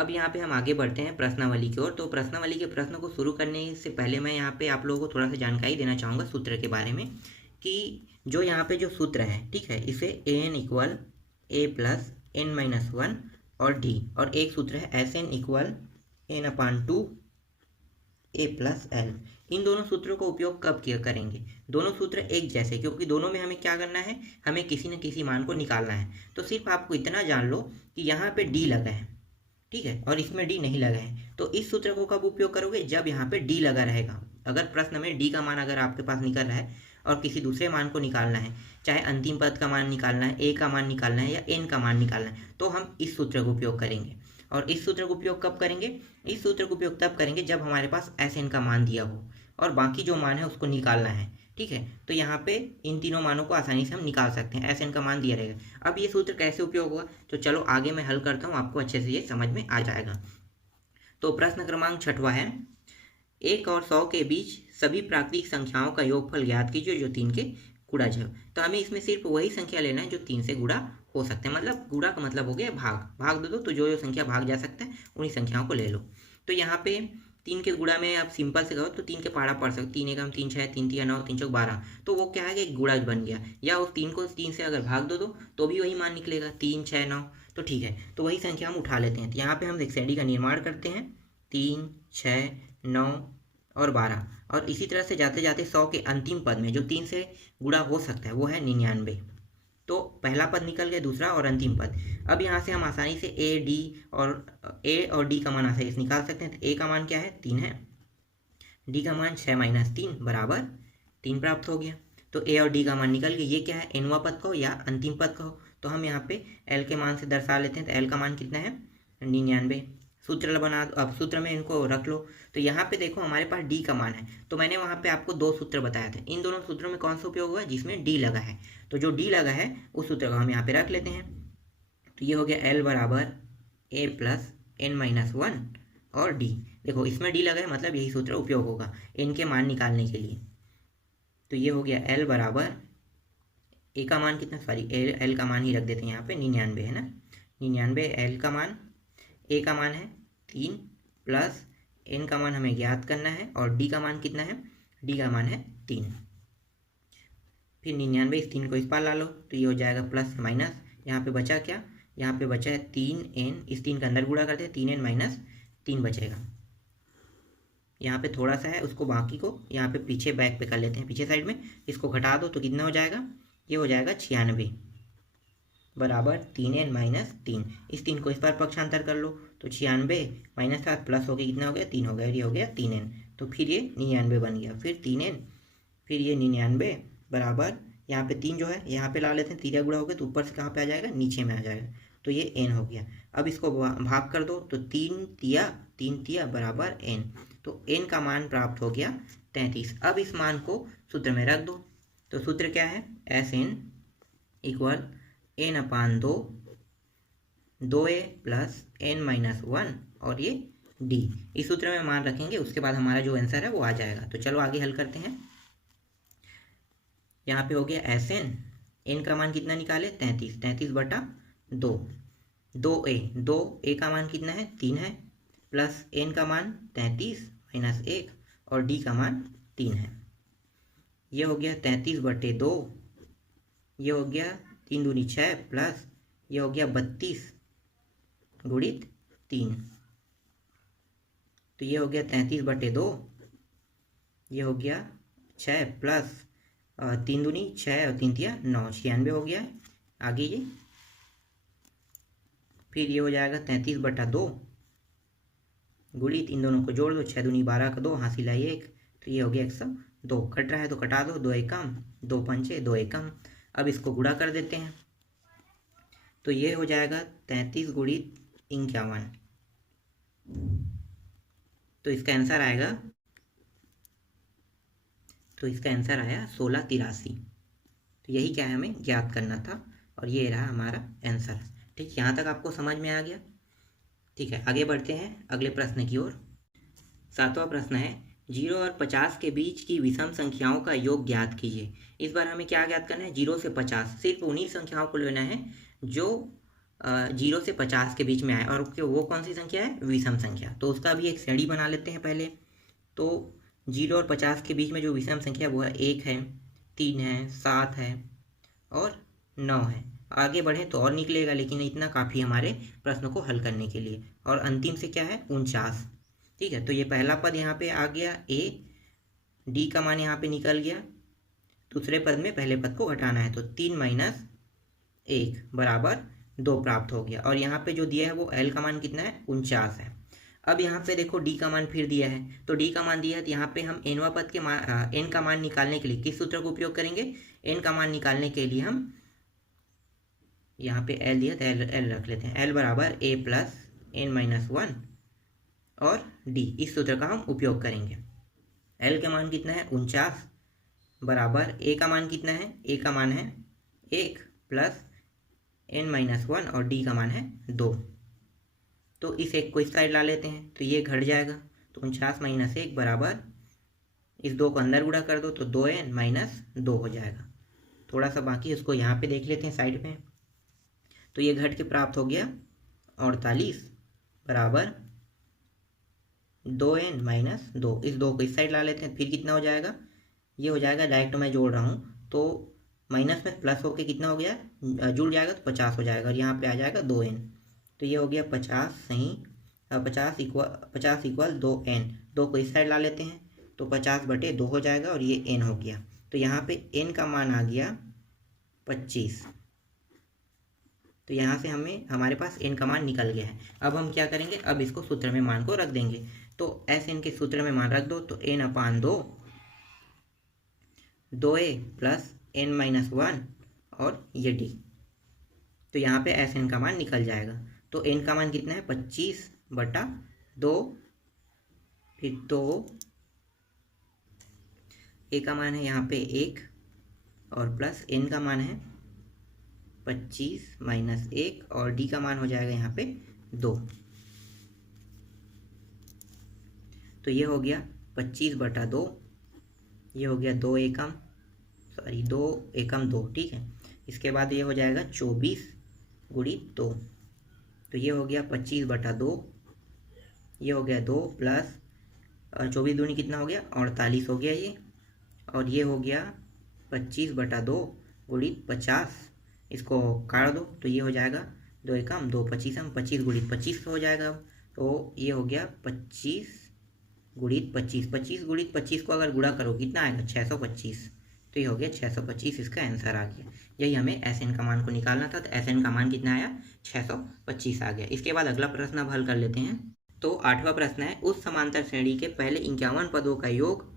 अब यहाँ पे हम आगे बढ़ते हैं प्रश्नावली की ओर। तो प्रश्नावली के प्रश्न को शुरू करने से पहले मैं यहाँ पे आप लोगों को थोड़ा सा जानकारी देना चाहूँगा सूत्र के बारे में, कि जो यहाँ पे जो सूत्र है, ठीक है, इसे an equal a plus n minus one और d, और एक सूत्र है Sn equal n/2 a plus L. इन दोनों सूत्रों का उपयोग कब किया करेंगे? दोनों सूत्र एक जैसे, क्योंकि दोनों में हमें क्या करना है, हमें किसी न किसी मान को निकालना है। तो सिर्फ आपको इतना जान लो कि यहाँ पे d लगा है, ठीक है, और इसमें d नहीं लगा है। तो इस सूत्र को कब उपयोग करोगे? जब यहाँ पे d लगा रहेगा। अगर प्रश्न में d का मान अगर आपके पास निकल रहा है और किसी दूसरे मान को निकालना है, चाहे अंतिम पद का मान निकालना है, a का मान निकालना है या n का मान निकालना है, तो हम इस सूत्र का उपयोग करेंगे। और इस सूत्र का उपयोग कब करेंगे? इस सूत्र का उपयोग तब करेंगे जब हमारे पास Sn का मान दिया हो और बाकी जो मान है उसको निकालना है, ठीक है। तो यहाँ पे इन तीनों मानों को आसानी से हम निकाल सकते हैं, Sn का मान दिया रहेगा। अब ये सूत्र कैसे उपयोग होगा, तो चलो आगे मैं हल करता हूँ, आपको अच्छे से ये समझ में आ जाएगा। तो प्रश्न क्रमांक 6वां है, 1 और 100 के बीच सभी प्राकृतिक संख्याओं का योगफल ज्ञात कीजिए जो 3 के गुणा हो। तो हमें इसमें सिर्फ वही संख्या लेना है जो 3 से गुणा हो सकते हैं, मतलब गुणा का मतलब हो गया भाग, भाग दे दो, तो जो जो संख्या भाग जा सकता है उन्हीं संख्याओं को ले लो। तो यहाँ पे 3 के गुणा में आप सिंपल से कहो तो 3 के पहाड़ा पढ़ सकते, 3 एकम 3 6, 3 तिया 9, 3 चौक 12, तो वो क्या है कि गुणा बन गया। या उस 3 को 3 से अगर भाग दो तो भी वही मान निकलेगा, 3 6 9, तो ठीक है, तो वही संख्या हम उठा लेते हैं। तो यहाँ पे हम एक श्रेणी का निर्माण करते हैं, 3 6 9 और 12, और इसी तरह से जाते जाते 100 के अंतिम पद में जो 3 से गुणा हो सकता है वो है 99। तो पहला पद निकल गया, दूसरा और अंतिम पद। अब यहाँ से हम आसानी से ए और डी का मान आसानी से निकाल सकते हैं। तो ए का मान क्या है, 3 है, डी का मान 6 माइनस 3 बराबर 3 प्राप्त हो गया। तो ए और डी का मान निकल गया। ये क्या है, एनवा पद का हो या अंतिम पद का हो, तो हम यहाँ पे एल के मान से दर्शा लेते हैं। तो एल का मान कितना है, 99। सूत्र बना दो, अब सूत्र में इनको रख लो। तो यहाँ पे देखो हमारे पास डी का मान है, तो मैंने वहाँ पे आपको 2 सूत्र बताए थे। इन दोनों सूत्रों में कौन सा उपयोग हुआ, जिसमें डी लगा है। तो जो डी लगा है उस सूत्र को हम यहाँ पे रख लेते हैं। तो ये हो गया एल बराबर ए प्लस एन माइनस वन और डी। देखो इसमें डी लगा है, मतलब यही सूत्र उपयोग होगा एन के मान निकालने के लिए। तो ये हो गया एल बराबर ए का मान कितना, सॉरी एल का मान ही रख देते हैं यहाँ पे, 99 है ना, 99 एल का मान, ए का मान है 3 प्लस एन का मान हमें ज्ञात करना है, और डी का मान कितना है, डी का मान है 3। फिर 99 इस 3 को इस पार ला लो, तो ये हो जाएगा प्लस माइनस, यहाँ पे बचा क्या, यहाँ पे बचा है 3n, इस 3 का अंदर गुणा करते हैं, 3n माइनस 3 बचेगा। यहाँ पे थोड़ा सा है, उसको बाकी को यहाँ पे पीछे बैक पे कर लेते हैं, पीछे साइड में इसको घटा दो तो कितना हो जाएगा, ये हो जाएगा 96 बराबर 3n माइनस 3। इस 3 को इस बार पक्षांतर कर लो, तो 96 माइनस 7 प्लस हो गया, कितना हो गया, 3 हो गया, ये हो गया 3n। तो फिर ये 99 बन गया, फिर 3n, फिर ये 99 बराबर, यहाँ पे 3 जो है यहाँ पे ला लेते हैं, तीरा गुणा हो गया तो ऊपर से कहाँ पे आ जाएगा, नीचे में आ जाएगा, तो ये n हो गया। अब इसको भाग कर दो, तो 3 तिया बराबर n, तो n का मान प्राप्त हो गया 33। अब इस मान को सूत्र में रख दो। तो सूत्र क्या है, Sn equal n/2, 2a plus n minus 1 और ये d, इस सूत्र में मान रखेंगे, उसके बाद हमारा जो आंसर है वो आ जाएगा। तो चलो आगे हल करते हैं। यहाँ पे हो गया Sn, n का मान कितना निकाले, 33 बटा 2, 2a का मान कितना है, 3 है, प्लस n का मान 33 माइनस 1 और d का मान 3 है। ये हो गया 33 बटे 2, ये हो गया 3 दूनी 6 प्लस ये हो गया 32 गुणित 3, तो ये हो गया 33 बटे 2, ये हो गया 6 प्लस 3 दूनी 6 और 3 तिया 9, 96 हो गया है। आगे ये फिर ये हो जाएगा 33 बटा 2 गुणित, इन दोनों को जोड़ दो, 6 दूनी 12 का 2, हासिल आई 1, तो ये हो गया 102, कट रहा है तो कटा दो, 2 एकम 2 पंचे 2 एकम। अब इसको गुणा कर देते हैं, तो ये हो जाएगा 33 गुणित 51, तो इसका आंसर आएगा, तो इसका आंसर आया 1683। तो यही क्या है, हमें ज्ञात करना था, और ये रहा हमारा आंसर। ठीक, यहाँ तक आपको समझ में आ गया। ठीक है, आगे बढ़ते हैं अगले प्रश्न की ओर। 7वां प्रश्न है, 0 और 50 के बीच की विषम संख्याओं का योग ज्ञात कीजिए। इस बार हमें क्या ज्ञात करना है, 0 से 50, सिर्फ उन्हीं संख्याओं को लेना है जो 0 से 50 के बीच में आए और वो कौन सी संख्या है, विषम संख्या। तो उसका भी एक श्रेणी बना लेते हैं पहले। तो 0 और 50 के बीच में जो विषम संख्या वो है 1 है, 3 है, 7 है और 9 है। आगे बढ़े तो और निकलेगा, लेकिन इतना काफ़ी हमारे प्रश्न को हल करने के लिए। और अंतिम से क्या है, 49। ठीक है, तो ये पहला पद यहाँ पे आ गया a, d का मान यहाँ पे निकल गया। दूसरे पद में पहले पद को घटाना है, तो 3 माइनस 1 बराबर 2 प्राप्त हो गया। और यहाँ पे जो दिया है वो l का मान कितना है, 49 है। अब यहाँ पे देखो d का मान फिर दिया है, तो d का मान दिया है, तो यहाँ पे हम nवा पद के n का मान निकालने के लिए किस सूत्र को उपयोग करेंगे, n का मान निकालने के लिए हम यहाँ पे l दिया तो l रख लेते हैं। l बराबर a प्लस n माइनस 1 और d, इस सूत्र का हम उपयोग करेंगे। l का मान कितना है, 49 बराबर a का मान कितना है, a का मान है 1 प्लस n माइनस 1 और d का मान है 2। तो इस एक को इस साइड ला लेते हैं, तो ये घट जाएगा। तो 49 माइनस 1 बराबर, इस 2 को अंदर गुणा कर दो तो 2n माइनस 2 हो जाएगा। थोड़ा सा बाकी उसको यहाँ पे देख लेते हैं साइड में। तो ये घट के प्राप्त हो गया 48 बराबर 2n माइनस 2। इस 2 को इस साइड ला लेते हैं, फिर कितना हो जाएगा, ये हो जाएगा, डायरेक्ट मैं जोड़ रहा हूँ तो माइनस में प्लस होके कितना हो गया, जुड़ जाएगा तो 50 हो जाएगा और यहाँ पे आ जाएगा 2n। तो ये हो गया 50 सही, 50 इक्वल 2n। 2 को इस साइड ला लेते हैं तो 50/2 हो जाएगा और ये n हो गया। तो यहाँ पे n का मान आ गया 25। तो यहाँ से हमारे पास n का मान निकल गया है। अब हम क्या करेंगे, अब इसको सूत्र में मान को रख देंगे। तो Sn के सूत्र में मान रख दो, तो n/2 2a plus n minus 1 और ये d। तो यहाँ पे Sn का मान निकल जाएगा। तो n का मान कितना है, 25/2, फिर 2, a का मान है यहाँ पे 1 और प्लस n का मान है 25 माइनस 1 और d का मान हो जाएगा यहाँ पे 2। तो ये हो गया 25/2, ये हो गया 2 एकम 2 ठीक है। इसके बाद ये हो जाएगा 24 गुणित 2। तो ये हो गया 25/2, ये हो गया 2 प्लस 24 दूनी कितना हो गया, 48 हो गया ये। और ये हो गया 25/2 गुणित 50, इसको काट दो तो ये हो जाएगा 2 एकम 2 25, 25 गुणित 25 हो जाएगा। तो ये हो गया 25 गुणित 25, 25 गुणित 25 को अगर गुणा करो कितना आएगा, 625। तो ये हो गया 625, इसका आंसर आ गया। यही हमें Sn का मान को निकालना था। तो Sn का मान कितना आया, 625 आ गया। इसके बाद अगला प्रश्न अब हल कर लेते हैं। तो 8वां प्रश्न है, उस समांतर श्रेणी के पहले 51 पदों का योग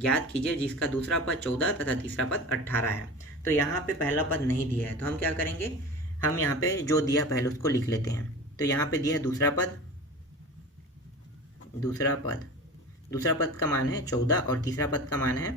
ज्ञात कीजिए जिसका दूसरा पद 14 तथा तीसरा पद 18 है। तो यहाँ पे पहला पद नहीं दिया है, तो हम क्या करेंगे, हम यहाँ पे जो दिया पहले उसको लिख लेते हैं। तो यहाँ पे दिया है दूसरा पद का मान है 14 और तीसरा पद का मान है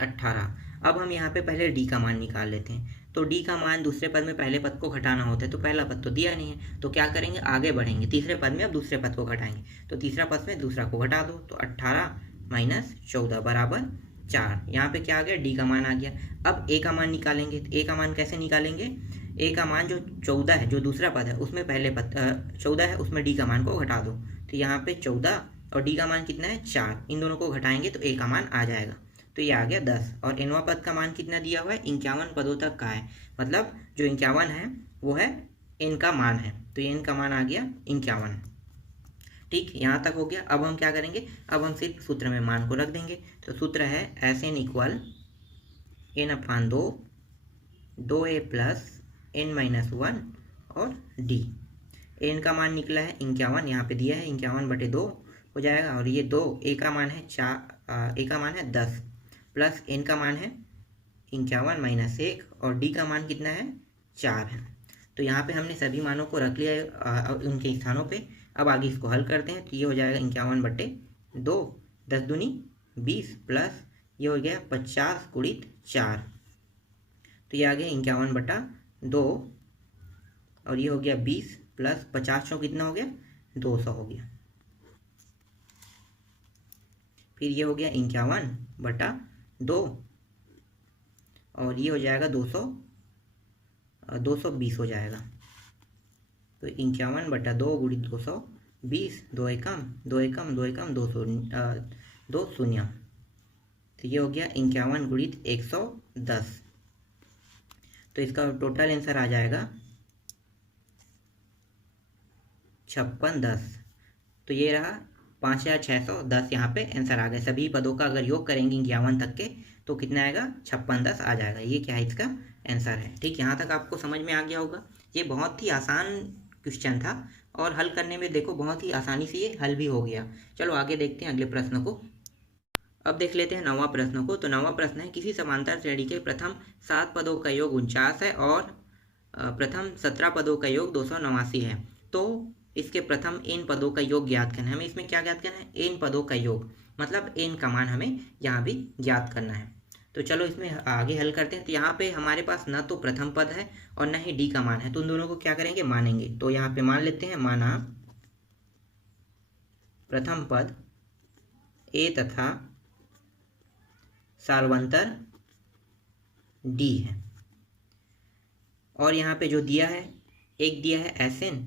18। अब हम यहाँ पे पहले d का मान निकाल लेते हैं। तो d का मान दूसरे पद में पहले पद को घटाना होता है, तो पहला पद तो दिया नहीं है, तो क्या करेंगे, आगे बढ़ेंगे, तीसरे पद में अब दूसरे पद को घटाएंगे। तो तीसरा पद में दूसरा को घटा दो, तो 18 माइनस 14 बराबर 4। यहाँ पे क्या आ गया, d का मान आ गया। अब a का मान निकालेंगे। तो a का मान कैसे निकालेंगे, a का मान जो 14 है, जो दूसरा पद है उसमें पहले पद 14 है, उसमें d का मान को घटा दो। तो यहाँ पे 14 और d का मान कितना है, 4। इन दोनों को घटाएंगे तो a का मान आ जाएगा। तो ये आ गया 10। और nवां पद का मान कितना दिया हुआ है, 51 पदों तक का है, मतलब जो 51 है वो है n का मान है। तो ये n का मान आ गया 51। ठीक, यहाँ तक हो गया। अब हम क्या करेंगे, अब हम सिर्फ सूत्र में मान को रख देंगे। तो सूत्र है Sn equal n/2 2a plus n minus 1 और d। n का मान निकला है 51, यहाँ पे दिया है 51/2 हो जाएगा। और ये 2, a का मान है 4, a का मान है 10 प्लस n का मान है 51 माइनस 1 और d का मान कितना है, 4 है। तो यहाँ पे हमने सभी मानों को रख लिया उनके स्थानों पे। अब आगे इसको हल करते हैं। तो ये हो जाएगा 51/2, 10 दूनी 20 प्लस ये हो गया 50 गुणित 4। तो ये आ गया 51/2 और ये हो गया 20 प्लस 50 कितना हो गया, 200 हो गया। फिर ये हो गया 51/2 और ये हो जाएगा 200 220 हो जाएगा। तो 51/2 गुणित 220, दो एकम दो एकम दो एकम 2 शून्य, तो ये हो गया 51 गुणित 110। तो इसका टोटल आंसर आ जाएगा 5610। तो ये रहा 5610, यहाँ पे आंसर आ गया। सभी पदों का अगर योग करेंगे 51 तक के तो कितना आएगा, 5610 आ जाएगा। ये क्या है, इसका आंसर है। ठीक, यहाँ तक आपको समझ में आ गया होगा। ये बहुत ही आसान क्वेश्चन था और हल करने में देखो बहुत ही आसानी से ये हल भी हो गया। चलो आगे देखते हैं अगले प्रश्न को। अब देख लेते हैं 9वां प्रश्न को। तो 9वां प्रश्न है, किसी समांतर श्रेणी के प्रथम 7 पदों का योग 49 है और प्रथम 17 पदों का योग 289 है। तो इसके प्रथम n पदों का योग ज्ञात करना है। हमें इसमें क्या ज्ञात करना है, n पदों का योग, मतलब n का मान हमें यहाँ भी ज्ञात करना है। तो चलो इसमें आगे हल करते हैं। तो यहाँ पे हमारे पास न तो प्रथम पद है और न ही d का मान है, तो उन दोनों को क्या करेंगे, मानेंगे। तो यहाँ पे मान लेते हैं, माना प्रथम पद a तथा सार्वंतर d है। और यहाँ पे जो दिया है, एक दिया है Sn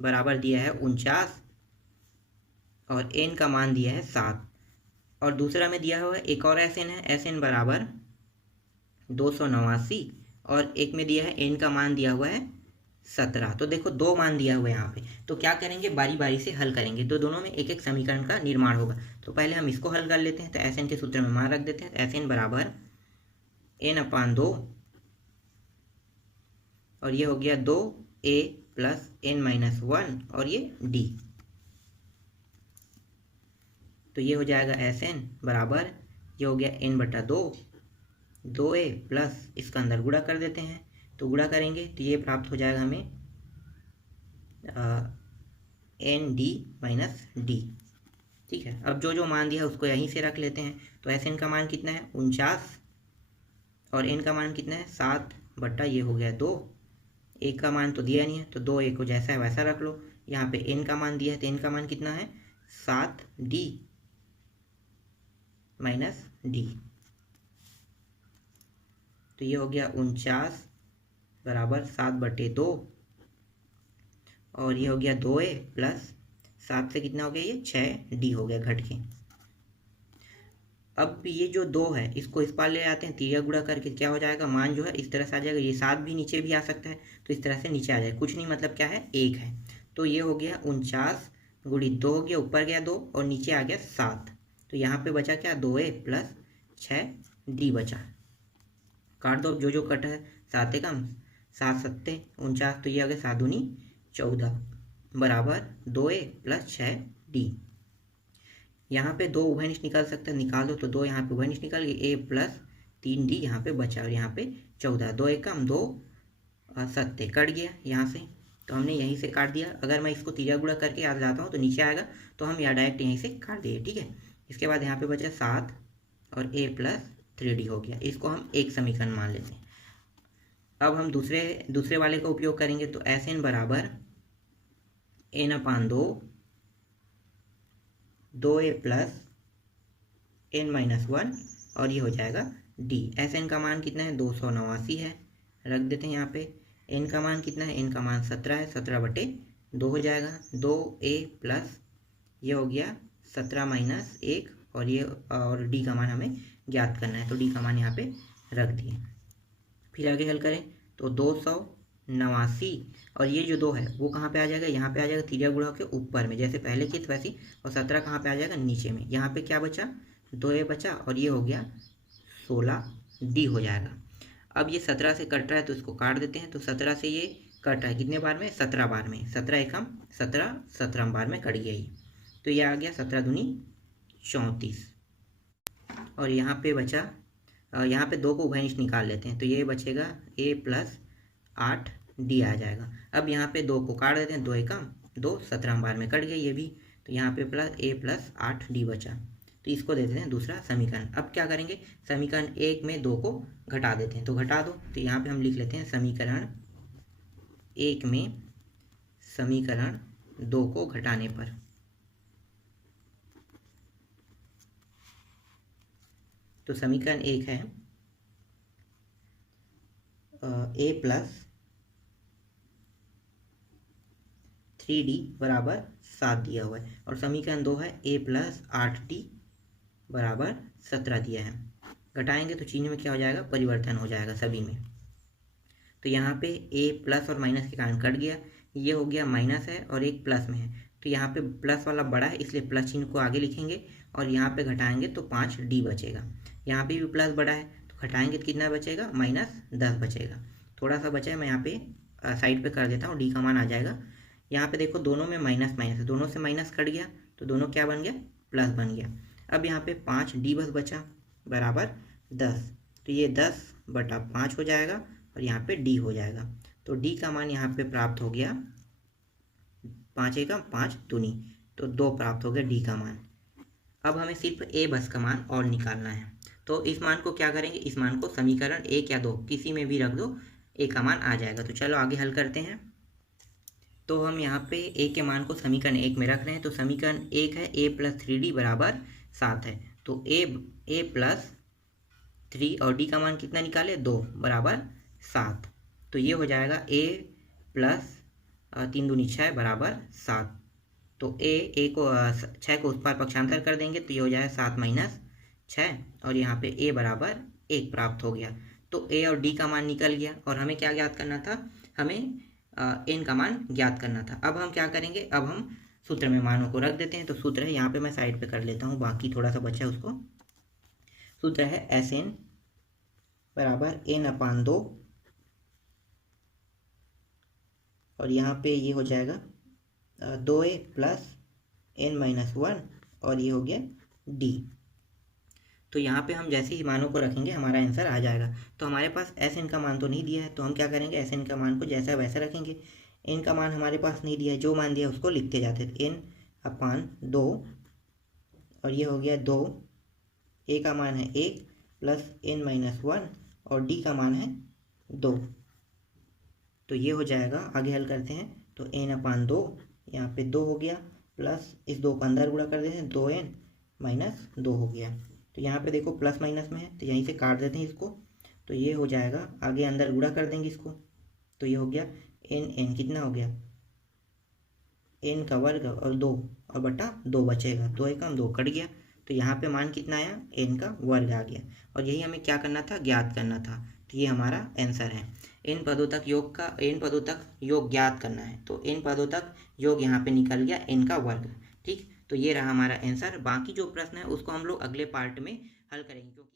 बराबर दिया है 49 और n का मान दिया है 7, और दूसरा में दिया हुआ है एक और Sn है, Sn बराबर 289, और एक में दिया है n का मान दिया हुआ है 17। तो देखो दो मान दिया हुआ है यहाँ पे। तो क्या करेंगे, बारी बारी से हल करेंगे। तो दोनों में एक एक समीकरण का निर्माण होगा। तो पहले हम इसको हल कर लेते हैं। तो Sn के सूत्र में मान रख देते हैं। तो Sn बराबर n/2, और ये हो गया 2a प्लस n-1 और ये d। तो ये हो जाएगा Sn बराबर, ये हो गया n/2, 2a प्लस इसका अंदर गुणा कर देते हैं। तो गुणा करेंगे तो ये प्राप्त हो जाएगा हमें nd-d। ठीक है, अब जो जो मान दिया है उसको यहीं से रख लेते हैं। तो Sn का मान कितना है, 49, और n का मान कितना है, 7 ये हो गया 2। एक का मान तो दिया नहीं है, तो 2a को जैसा है वैसा रख लो। यहाँ पे n का मान दिया है, तो n का मान कितना है, 7d माइनस d। तो ये हो गया 49 बराबर 7/2, और ये हो गया 2a प्लस 7 से कितना हो गया, ये 6d हो गया घट के। अब ये जो 2 है इसको इस पार ले आते हैं, तिरिया गुणा करके क्या हो जाएगा, मान जो है इस तरह से आ जाएगा। ये 7 भी नीचे भी आ सकता है, तो इस तरह से नीचे आ जाएगा। कुछ नहीं, मतलब क्या है, 1 है। तो ये हो गया 49 गुणित 2 हो गया, ऊपर गया 2 और नीचे आ गया 7। तो यहाँ पे बचा क्या, 2a प्लस 6d बचा। काट दो जो जो कटा है, 7 एकम 7 सत्ते 49, तो ये आ गया 7 दूनी 14 बराबर 2a प्लस 6d। यहाँ पे 2 उभयनिष्ठ निकाल सकते हैं, निकाल दो। तो 2 यहाँ पे उभयनिष्ठ निकाल गए, a प्लस 3d यहाँ पे बचा, और यहाँ पे 14, 2 एकम 2 सत्ते कट गया यहाँ से। तो हमने यहीं से काट दिया। अगर मैं इसको तिरिया गुणा करके याद लाता हूँ तो नीचे आएगा, तो हम यहाँ डायरेक्ट यहीं से काट दिए। ठीक है, इसके बाद यहाँ पे बचा 7 और a प्लस 3d हो गया। इसको हम एक समीकरण मान लेते हैं। अब हम दूसरे वाले का उपयोग करेंगे। तो Sn बराबर n/2, 2a प्लस n-1, और ये हो जाएगा d। Sn का मान कितना है, 289 है, रख देते हैं यहाँ पे। n का मान कितना है, n का मान 17 है, 17/2 हो जाएगा। 2a प्लस ये हो गया 17 माइनस 1, और ये और d का मान हमें ज्ञात करना है। तो d का मान यहाँ पे रख दिए। फिर आगे हल करें तो 289, और ये जो 2 है वो कहाँ पे आ जाएगा, यहाँ पे आ जाएगा तिरिया गुणा के ऊपर में, जैसे पहले की वैसी। और 17 कहाँ पे आ जाएगा, नीचे में। यहाँ पे क्या बचा, 2a बचा, और ये हो गया 16d हो जाएगा। अब ये 17 से कट रहा है तो इसको काट देते हैं। तो 17 से ये कट रहा है कितने बार में, 17 बार में। 17 एकम 17, 17 बार में कट गया ये। तो ये आ गया 17 दूनी 34, और यहाँ पे बचा, यहाँ पे 2 को उभयनिष्ठ निकाल लेते हैं। तो ये बचेगा a प्लस 8d आ जाएगा। अब यहाँ पे 2 को काट देते हैं, 2 एकम 2, 17 बार में कट गया ये भी। तो यहाँ पे a प्लस 8d बचा। तो इसको दे देते हैं दूसरा समीकरण। अब क्या करेंगे, समीकरण 1 में 2 को घटा देते हैं। तो घटा दो, तो यहाँ पे हम लिख लेते हैं समीकरण 1 में समीकरण 2 को घटाने पर। तो समीकरण 1 है a प्लस 3d बराबर 7 दिया हुआ है और समीकरण 2 है a प्लस 8d बराबर 17 दिया है। घटाएंगे तो चिन्ह में क्या हो जाएगा, परिवर्तन हो जाएगा सभी में। तो यहाँ पे a प्लस और माइनस के कारण कट गया, ये हो गया माइनस है और एक प्लस में है, तो यहाँ पे प्लस वाला बड़ा है इसलिए प्लस चिन्ह को आगे लिखेंगे और यहाँ पे घटाएंगे तो 5d बचेगा। यहाँ पे भी प्लस बड़ा है तो घटाएंगे तो कितना बचेगा, -10 बचेगा। थोड़ा सा बचा है, मैं यहाँ पे साइड पे कर देता हूँ, डी का मान आ जाएगा। यहाँ पे देखो दोनों में माइनस माइनस है, दोनों से माइनस कट गया तो दोनों क्या बन गया, प्लस बन गया। अब यहाँ पे 5d बस बचा बराबर 10, तो ये 10/5 हो जाएगा और यहाँ पे d हो जाएगा। तो d का मान यहाँ पे प्राप्त हो गया 5 एकम 5 दूनी, तो 2 प्राप्त हो गया d का मान। अब हमें सिर्फ a बस का मान और निकालना है, तो इस मान को क्या करेंगे, इस मान को समीकरण 1 या 2 किसी में भी रख दो, a का मान आ जाएगा। तो चलो आगे हल करते हैं। तो हम यहाँ पे a के मान को समीकरण 1 में रख रहे हैं, तो समीकरण 1 है a प्लस 3d बराबर 7 है, तो a प्लस 3 और d का मान कितना निकाले, 2 बराबर 7, तो ये हो जाएगा a प्लस 3 दूनी 6 बराबर 7। तो a को 6 को उस पार पक्षांतर कर देंगे तो ये हो जाएगा 7 माइनस 6 और यहाँ पे a बराबर 1 प्राप्त हो गया। तो a और d का मान निकल गया और हमें क्या ज्ञात करना था, हमें n का मान ज्ञात करना था। अब हम क्या करेंगे, अब हम सूत्र में मानों को रख देते हैं। तो सूत्र है, यहाँ पे मैं साइड पे कर लेता हूँ, बाकी थोड़ा सा बचा है उसको। सूत्र है Sn बराबर n/2 और यहाँ पे ये हो जाएगा 2a प्लस n-1 और ये हो गया d। तो यहाँ पे हम जैसे ही मानों को रखेंगे हमारा आंसर आ जाएगा। तो हमारे पास Sn का मान तो नहीं दिया है, तो हम क्या करेंगे, Sn का मान को जैसा वैसा रखेंगे। n का मान हमारे पास नहीं दिया है, जो मान दिया उसको लिखते जाते हैं। n/2 और ये हो गया 2, a का मान है 1 प्लस n-1 और d का मान है 2। तो ये हो जाएगा, आगे हल करते हैं। तो n/2 यहाँ पे 2 हो गया प्लस इस 2 को अंदर गुणा कर देते हैं, 2n-2 हो गया। तो यहाँ पे देखो प्लस माइनस में है तो यहीं से काट देते हैं इसको, तो ये हो जाएगा, आगे अंदर गुणा कर देंगे इसको, तो ये हो गया n कितना हो गया, n का वर्ग और 2 और बटा 2 बचेगा, 2 एकम 2 कट गया, तो यहाँ पे मान कितना आया, n का वर्ग आ गया। और यही हमें क्या करना था, ज्ञात करना था। तो ये हमारा आंसर है। n पदों तक योग ज्ञात करना है, तो n पदों तक योग यहाँ पे निकल गया n का वर्ग। ठीक, तो ये रहा हमारा आंसर। बाकी जो प्रश्न है उसको हम लोग अगले पार्ट में हल करेंगे, क्योंकि